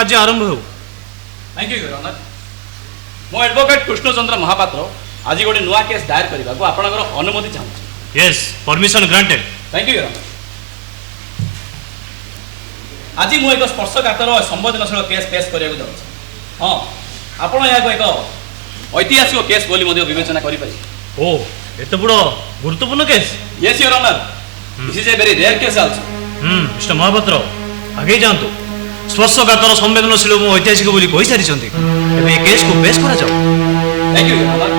कार्य आरंभ हो। Thank you your honour. मो एडवोकेट कृष्णचंद्र महापात्र आज गोटे नुआ केस दायर करने को आपनकर अनुमति चाहूँ। Yes, permission granted. Thank you your honour. आज मु एक स्पर्शकातर और संवेदनशील केस पेश करने को जाऊँ। हाँ, आपण यहाँ एक ऐतिहासिक केस बोली विवेचना करें। ओ, एत बड़ गुरुत्वपूर्ण case. Yes your honour, this is a very rare case also. Mister Mahapatra आगे जातु। स्पर्शकातर संवेदनशील मो ऐतिहासिक बोली कही सारी ए केस को पेश करा जाओ। Thank you your honour.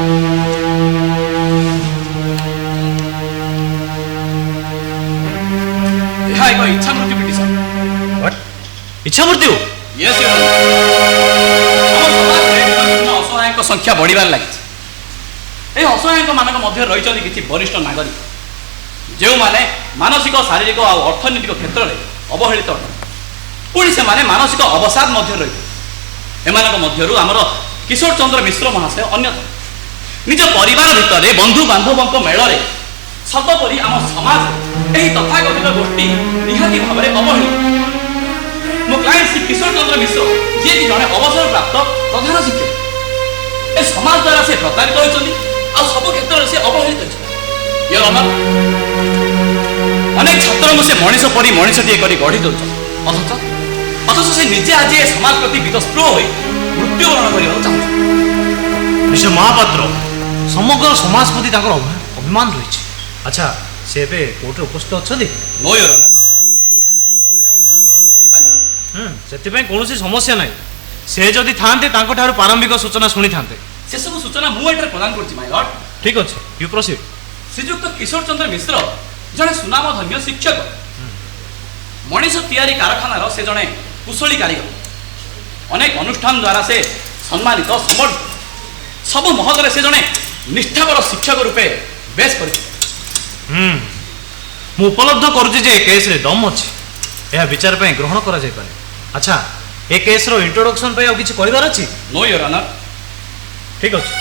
यह एक इच्छा मृत्यु पिटिशन। व्हाट? इच्छा मृत्यु? Yes your honour. असहाय संख्या बढ़िबार लगी। ए असहाय मानक मध्य रही किसी वरिष्ठ नागरिक जो माने मानसिक शारीरिक और अर्थनैतिक क्षेत्र में अवहेलित पुणी से माने मानसिक अवसाद मध्य रही। एमानक मध्यरु आमर किशोर चंद्र मिश्र महाशय अन्यतम। निज परिवार भितर बंधु बांधवों मेल सर्वोपरि आम समाज यही तथाकथित गोष्ठी निहाती भाव में अवहेलित। मो क्लाइंट श्री किशोर चंद्र मिश्र जी कि जड़े अवसर प्राप्त प्रधान शिक्षक ए समाज द्वारा से प्रतारित होती और सब क्षेत्र से अवहेलित होती। योर ऑनर, अनेक छात्र को से मनीष परी मनीषटीए कर गढ़ी दौर अथच से निजे आज ए समाज प्रति वितस्पृह हो मृत्युवरण करने चाहूँ। मिस्टर महापात्र समग्र समाज प्रति अभिमान रही। अच्छा, से कोर्ट उपस्थित अच्छा? No your honour. से कौन समस्या ना। से जदि थांते प्रारंभिक सूचना शुणी था से सब सूचना मुझे प्रदान कर माय लॉर्ड। ठीक अच्छे, यू प्रोसीड। श्रीजुक्त किशोर चंद्र मिश्र जड़े सुनामधन्य शिक्षक मनीष तैयारी कारखानार से जड़े कुशली कारीगर अनेक अनुष्ठान द्वारा से सम्मानित समर्थ सब महलरे से जड़े निष्ठापर शिक्षक रूपे बेस कर उपलब्ध करुचे केस रे दम अच्छी यह विचार पे ग्रहण करा जाय पारे। अच्छा, ए केस रो इंट्रोडक्शन पे किसी कहबार अच्छी? No your honour. ठीक अच्छे,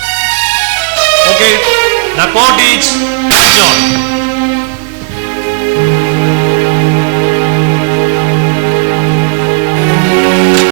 okay, the court is adjourn.